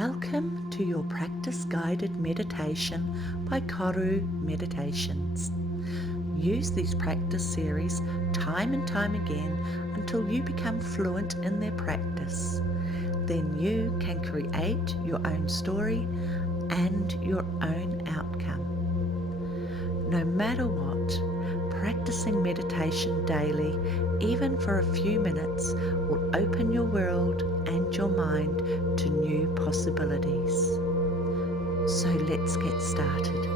Welcome to your practice guided meditation by KORU Meditations. Use these practice series time and time again until you become fluent in their practice. Then you can create your own story and your own outcome. No matter what, practicing meditation daily, even for a few minutes, will open your world and your mind to new possibilities. So let's get started.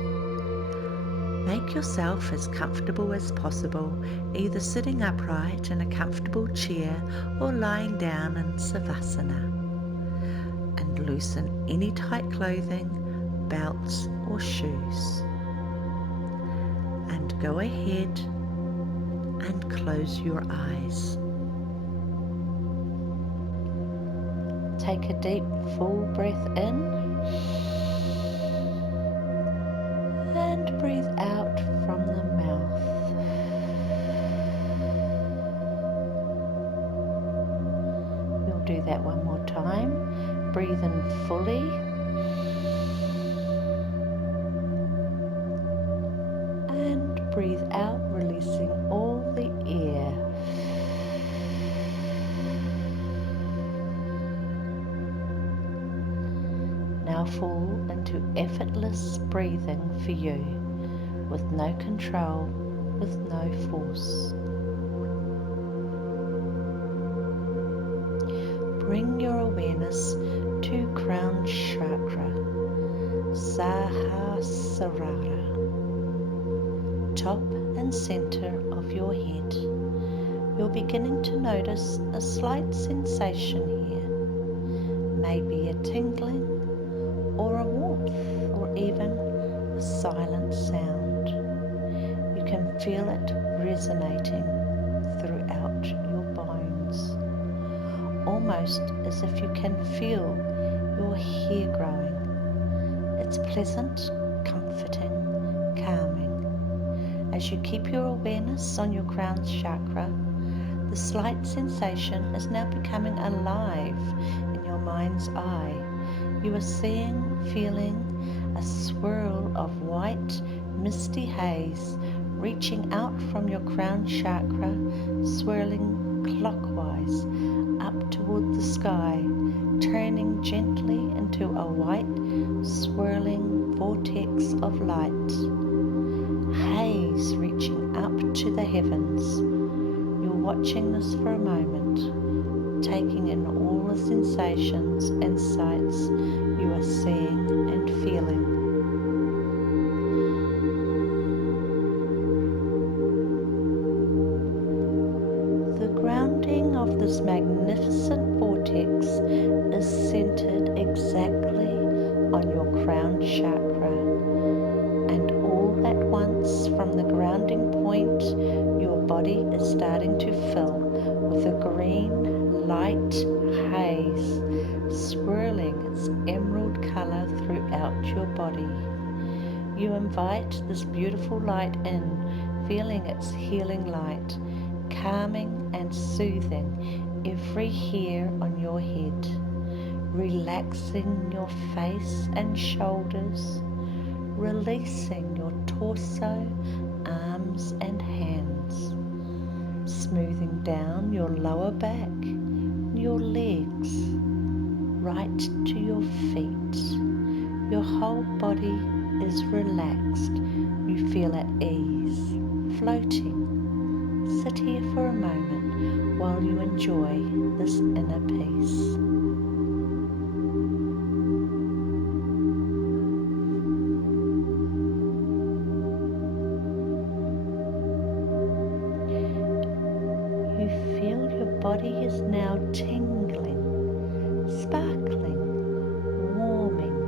Make yourself as comfortable as possible, either sitting upright in a comfortable chair or lying down in Savasana. And loosen any tight clothing, belts or shoes. And go ahead and close your eyes. Take a deep full breath in and breathe out from the mouth. We'll do that one more time. Breathe in fully and breathe out, releasing all the air. Now fall into effortless breathing for you, with no control, with no force. Bring your awareness to Crown Chakra, SAHASRARA, top and center of your head. You're beginning to notice a slight sensation here, maybe a tingling, or a warmth, or even a silent sound. You can feel it resonating throughout your bones, almost as if you can feel your hair growing. It's pleasant, comforting, calming. As you keep your awareness on your crown chakra, the slight sensation is now becoming alive in your mind's eye. You are seeing, feeling a swirl of white, misty haze reaching out from your crown chakra, swirling clockwise up toward the sky, turning gently into a white, swirling vortex of light. Haze reaching up to the heavens. You're watching this for a moment, taking in all the sensations and sights you are seeing and feeling. The grounding of this magnificent vortex is centered exactly on your crown chakra, and all at once from the grounding point, your body is starting to fill with a green light haze, swirling its emerald color throughout your body. You invite this beautiful light in, feeling its healing light, calming and soothing every hair on your head, relaxing your face and shoulders, releasing your torso, arms and hands, smoothing down your lower back, your legs, right to your feet. Your whole body is relaxed. You feel at ease, floating. Sit here for a moment while you enjoy this inner peace. You feel your body is now tingling, sparkling, warming,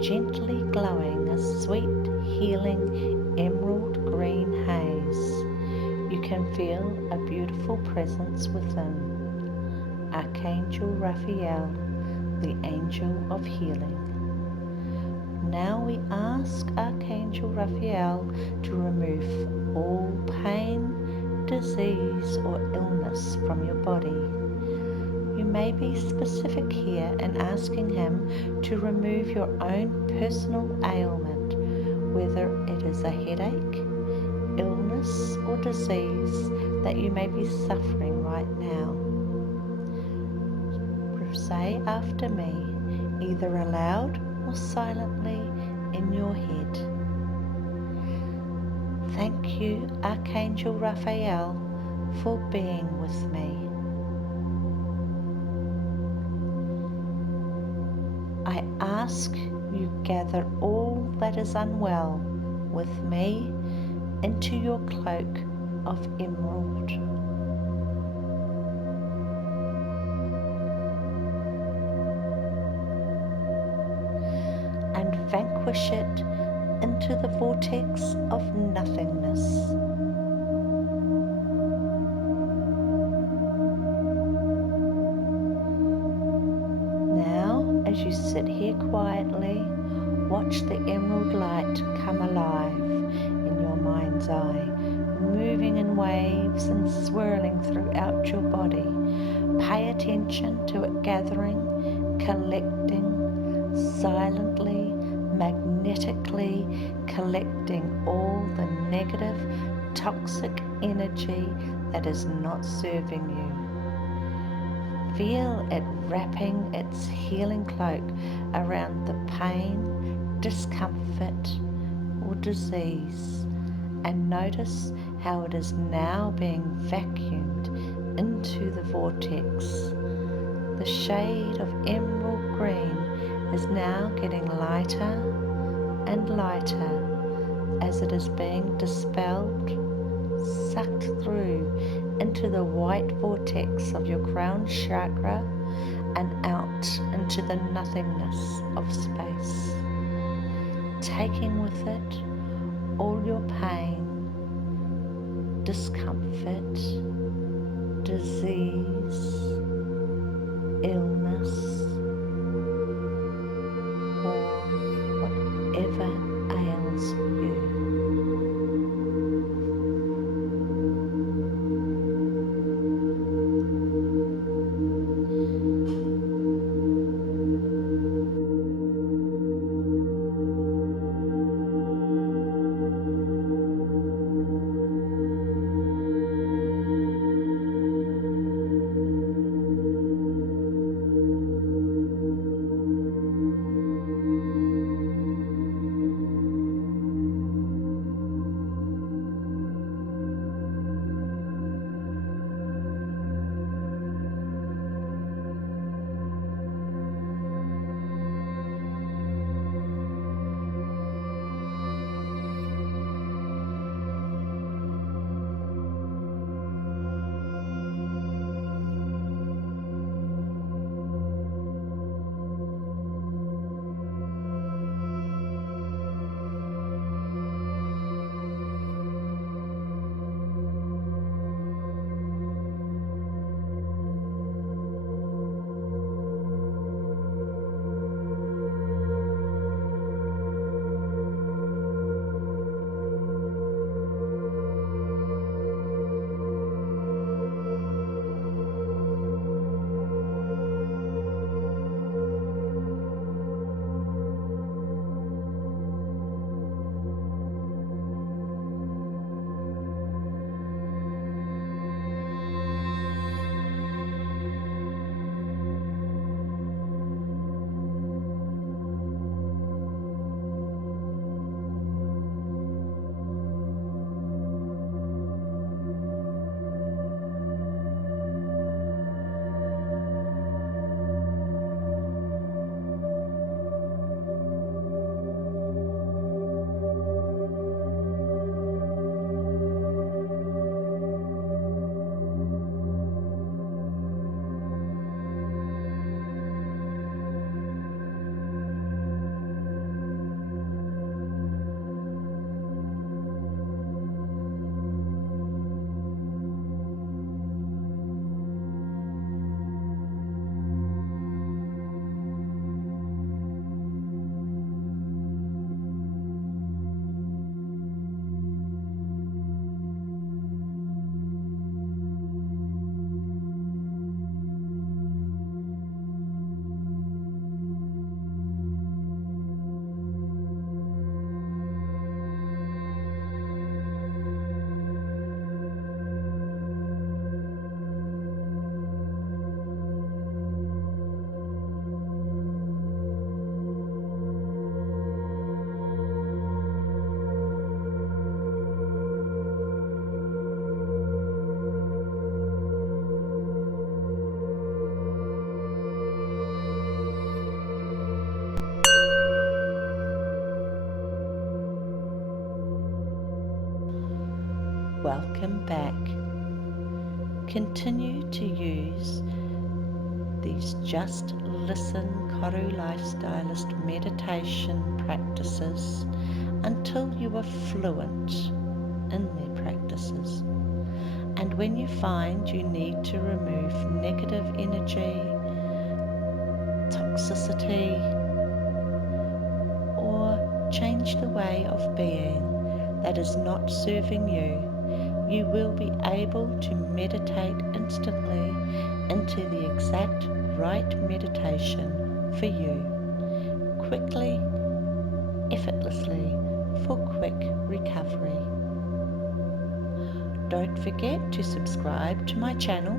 gently glowing, a sweet, healing, emerald green haze. You can feel a beautiful presence within. Archangel Raphael, the angel of healing. Now we ask Archangel Raphael to remove all pain, disease or illness from your body. You may be specific here and asking him to remove your own personal ailment, whether it is a headache, illness, or disease that you may be suffering right now. Say after me, either aloud or silently in your head. Thank you, Archangel Raphael, for being with me. I ask you gather all that is unwell with me into your cloak of emerald. And vanquish it into the vortex of nothingness. Now, as you sit here quietly, watch the emerald light come alive in your mind's eye, moving in waves and swirling throughout your body. Pay attention to it gathering, collecting, silently, magnetically collecting all the negative, toxic energy that is not serving you. Feel it wrapping its healing cloak around the pain, discomfort, or disease, and notice how it is now being vacuumed into the vortex. The shade of emerald green is now getting lighter and lighter as it is being dispelled, sucked through into the white vortex of your crown chakra and out into the nothingness of space, taking with it all your pain, discomfort, disease, illness, or whatever ails you. welcome back. Continue to use these Just Listen KORU Lifestylist meditation practices until you are fluent in their practices. And when you find you need to remove negative energy, toxicity, or change the way of being that is not serving you, you will be able to meditate instantly into the exact right meditation for you, quickly, effortlessly, for quick recovery. Don't forget to subscribe to my channel,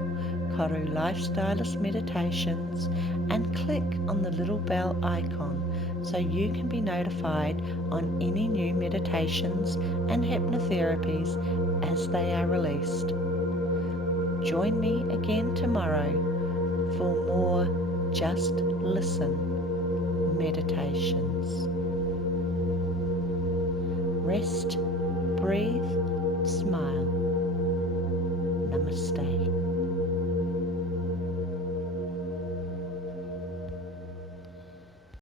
KORU Lifestylist Meditations, and click on the little bell icon so you can be notified on any new meditations and hypnotherapies as they are released. Join me again tomorrow for more Just Listen meditations. Rest, breathe, smile. Namaste.